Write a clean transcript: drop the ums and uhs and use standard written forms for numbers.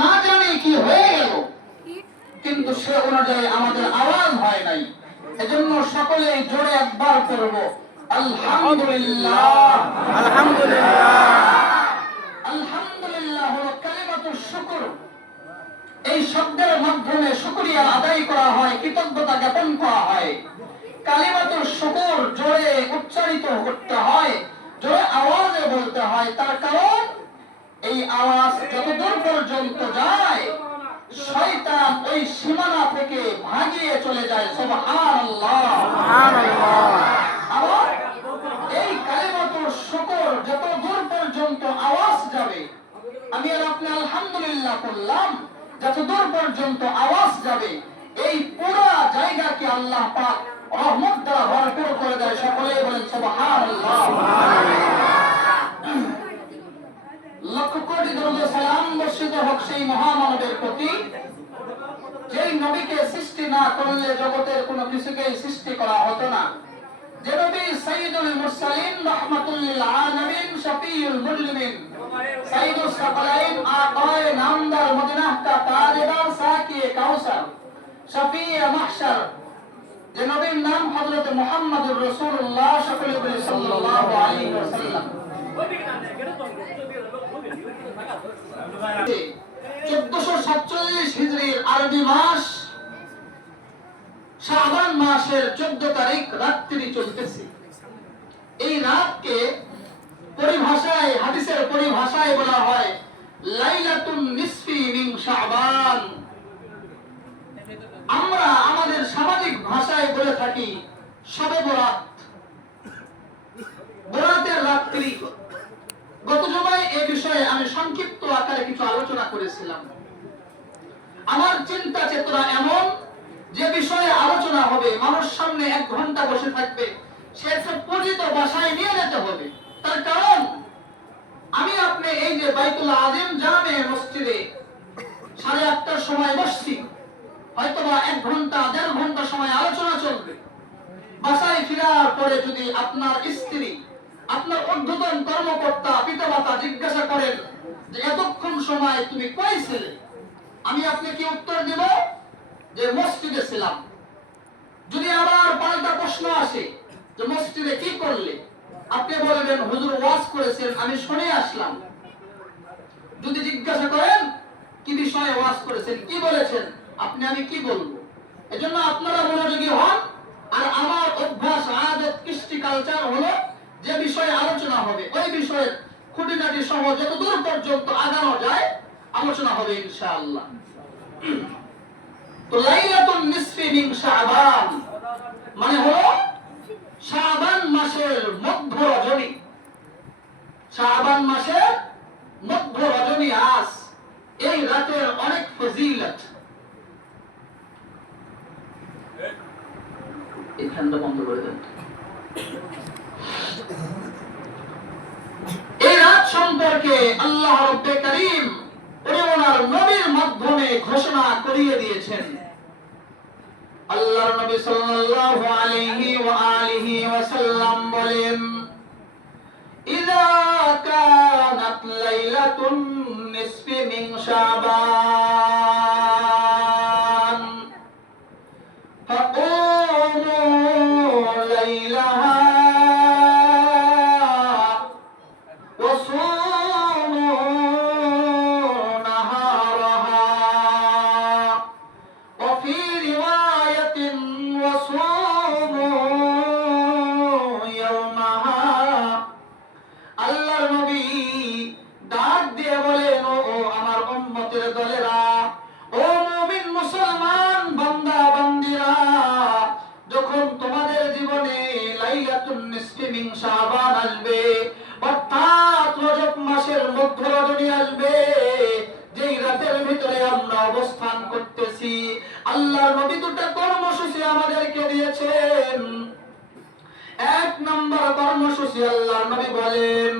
না জানি কি হয়ে গেল, কিন্তু সে অনুযায়ী আমাদের আওয়াজ হয় নাই। এজন্য সকলেই জোরে একবার করব আলহামদুলিল্লাহ। আলহামদুলিল্লাহ। আলহামদুলিল্লাহ হলো কালিমাতুশ শুকর। এই শব্দের মাধ্যমে শুকরিয়া আদায় করা হয়, কৃতজ্ঞতা জ্ঞাপন করা হয়। কালিমাতুশ শুকর জোরে উচ্চারিত করতে হয়, জোরে আওয়াজে বলতে হয়। তার কারণ এই আওয়াজ যতদূর পর্যন্ত যায় শয়তান ওই সীমানা থেকে ভাগিয়ে চলে যায়। সুবহানাল্লাহ, সুবহানাল্লাহ। আর এই কালিমাতুশ শুকর যত দূর পর্যন্ত আওয়াজ যাবে, আমি আর আপনি আলহামদুলিল্লাহ বললাম, যত দূর পর্যন্ত আওয়াজ যাবে এই পুরো জায়গাকে আল্লাহ পাক রহমত দ্বারা ভরপুর করে দেয়। সকলেই বলেন সুবহানাল্লাহ। লক্ষ কোটি দরুদ ও সালাম বর্ষিত হোক সেই মহামানবের প্রতি, যেই নবীকে সৃষ্টি না করলে জগতের কোনো কিছুকেই সৃষ্টি করা হতো না। যে নবী সাইয়্যিদুল মুরসালিন রাহমাতুল লিল আলামিন শফিউল মুজলিমিন সাইয়্যিদুস সাকালাইন আকায়ে নামদার মদিনাহ কা তাজদার সাকিয়ে কাউসার শফিয়ে মাহশর, যে নবীর নাম হযরত মুহাম্মদুর রাসূলুল্লাহ সাল্লাল্লাহু আলাইহি ওয়াসাল্লাম। 1447 হিজরির আরবি মাস শাবান মাসের 14 তারিখ রাত্রি চলতেছে। এই রাতকে পরিভাষায়, হাদিসের পরিভাষায় বলা হয় লাইলাতুন নিসফি মিন শাবান। আমরা আমাদের সামাজিক ভাষায় বলে থাকি শবে বরাত, বরাতের রাত্রি। গত জুমায় এই বিষয়ে আমি সংক্ষিপ্ত আকারে কিছু আলোচনা করেছিলাম। আমার চিন্তা চেতনা এমন, যে বিষয়ে আলোচনা হবে মানুষ সামনে 1 ঘন্টা বসে থাকবে, সে একটা পরিচিত ভাষায় নিয়ে যেতে হবে। তার কারণ আমি আপনি এই যে বাইতুল আযম জামে মসজিদে 8:30টার সময় বসছি, হয়তোবা 1 ঘন্টা 1.5 ঘন্টা সময় আলোচনা চলবে। বাসায় ফেরার পরে যদি আপনার স্ত্রী, আপনার ঊর্ধ্বতন কর্মকর্তা, পিতামাতা জিজ্ঞাসা করেন যে এতক্ষণ সময় তুমি কই ছিলে, আমি আপনাকে উত্তর দেব যে মসজিদে ছিলাম। যদি আবার পাল্টা প্রশ্ন আসে যে মসজিদে কি করলে, আপনি বলবেন হুজুর ওয়াজ করেছেন, আমি শুনে আসলাম। যদি জিজ্ঞাসা করেন কি বিষয়ে ওয়াজ করেছেন, কি বলেছেন, আমি কি বলবো? এজন্য আপনারা মনোযোগী হন। আর আমার অভ্যাস, আদত, কৃষ্টি, কালচার হলো যে বিষয়ে আলোচনা হবে ওই বিষয়ের খুঁটিনাটি সহ যত দূর পর্যন্ত আগানো যায় আলোচনা হবে ইনশাআল্লাহ। তো লাইলাতুন নিসফি মিন শাবান মানে হলো শাবান মাসের মধ্য রজনী। শাবান মাসের মধ্য রজনী আজ। এই রাতের অনেক ফজিলত। এই ফ্যানটা বন্ধ করে দেন। এই রাত সম্পর্কে আল্লাহ রাব্বে কারীম ওনার নবীর মাধ্যমে ঘোষণা করিয়ে দিয়েছেন। আল্লাহর নবী সাল্লাল্লাহু আলাইহি ওয়া আলিহি ওয়াসাল্লাম বলেন, ইযা কানাত লাইলাতুন নিসফি মিন শাবান ফাকুমু লাইলাহা অবস্থান করতেছি। আল্লাহর নবী দুটো কর্মসূচি আমাদেরকে দিয়েছেন। 1 নম্বর কর্মসূচি আল্লাহর নবী বলেন